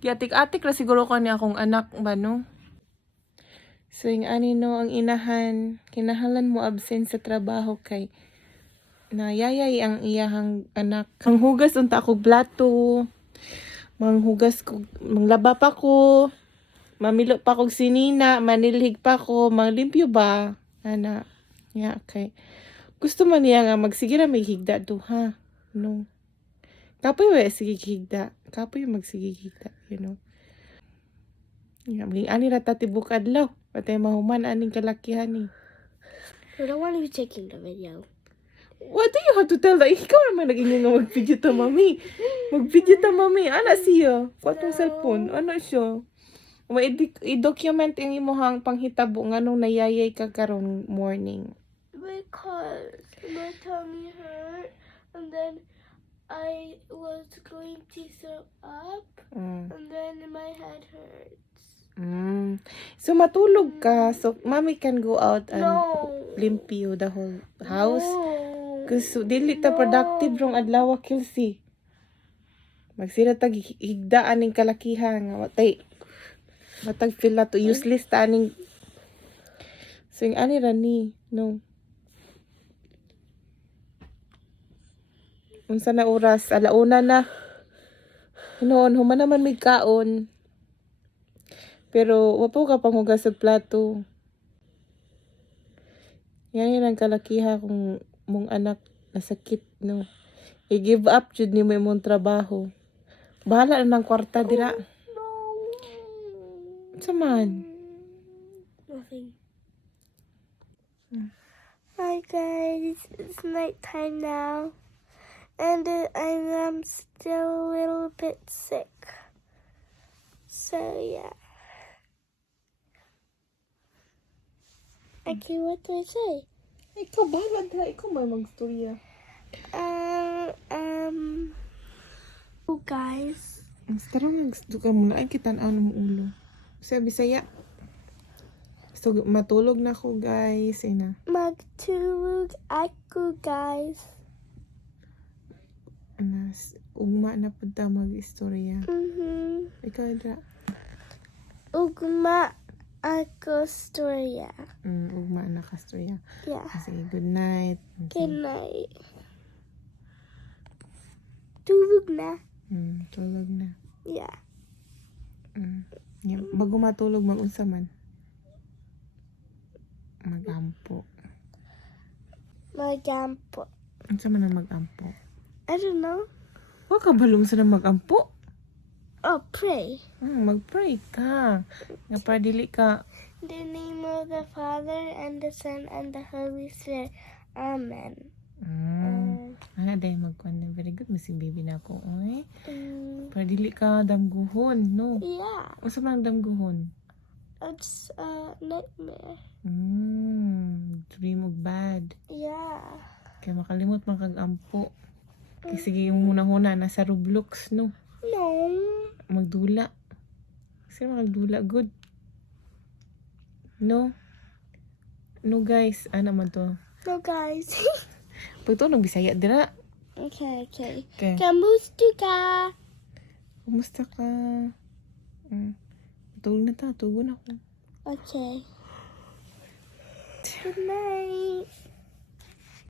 Giatik-atik ra siguro ka niya akong anak ba, no? So, yung ani, no, ang inahan, kinahanglan mo absent sa trabaho kay nayayay ang iyahang anak. Manghugas unta ako plato, manghugas ko, manglaba pa ko, mamilo pa kog sinina, manilhig pa ko, manglimpyo ba? Ana, kay gusto man niya nga magsige ra may higda do, ha? No. Kapoy wa sige higda. Kapoy magsige higda, you know. Maging ani ra ta tibuok adlaw. Patay mahuman aning kalakihan ni. I don't want to be taking the video. What do you have to tell that? Ikaw naman nag-ingay nga mag-video ta, mami. Mag-video ta, mami. Ana siya. Kuha tong cellphone. Ano siya? I-document ang imuhang panghitabo nga nung nayayay ka karong morning. Because my tummy hurt, and then I was going to throw up, and then my head hurts. So, matulog ka. So, mommy can go out and No. limpyo the whole house. No. Kasi dili ta productive rong adlaw, Kilsi. Magsira tag higdaan ning kalakihan. Matag feel na to useless ta aning. So, yung ani ra ni, no. Unsa na oras? Alauna na. Noon, human naman may kaon. Pero, wapo ka pang hugas sa plato. Yan ang kalakiha kung mong anak nasakit, no. I-give up jud ni mo imong trabaho. Bahala na ng kwarta, dira. No. Saman. Nothing. Hi guys, it's nighttime now. And I'm still a little bit sick. So yeah. Okay, what do I say? Ikaw, bahala dira. Ikaw may magstorya. Oh guys. Tara magstuka muna. Ay, kitan ang ulo. Sa Bisaya. So, matulog na ko, guys. Ina. Magtulog ako guys. Ugma na punta mag-istorya. Ikaw, Adra. Ugma ako storya. Ugma na ka-istorya. Yeah. Sige, good night. Good night. Tulog na. Tulog na. Yeah. Yeah. Bago matulog, mag-unsa man. Mag-ampo. Magampo. Unsa man ang mag-ampo? I don't know. Wa ka balong sa mag-ampo? Oh, pray. Mag-pray ka. Nga para dili ka. In the name of the Father, and the Son, and the Holy Spirit. Amen. Dahil magkuhan na. Very good. Masing baby na ako. Oy. Para dili ka damguhon, no? Yeah. Unsa man ang damguhon? It's a nightmare. Dream of bad. Yeah. Kaya makalimot man kag-ampo. Kaya sige muna-huna. Nasa Roblox, no? No. Magdula. Kasi magdula. Good. No? No, guys. Ano man to? No, guys. Pag ito, Bisaya dira. Okay. Okay. Kamusta ka? Kumusta ka? Tulog na ta. Tulog na ako. Okay. Good night.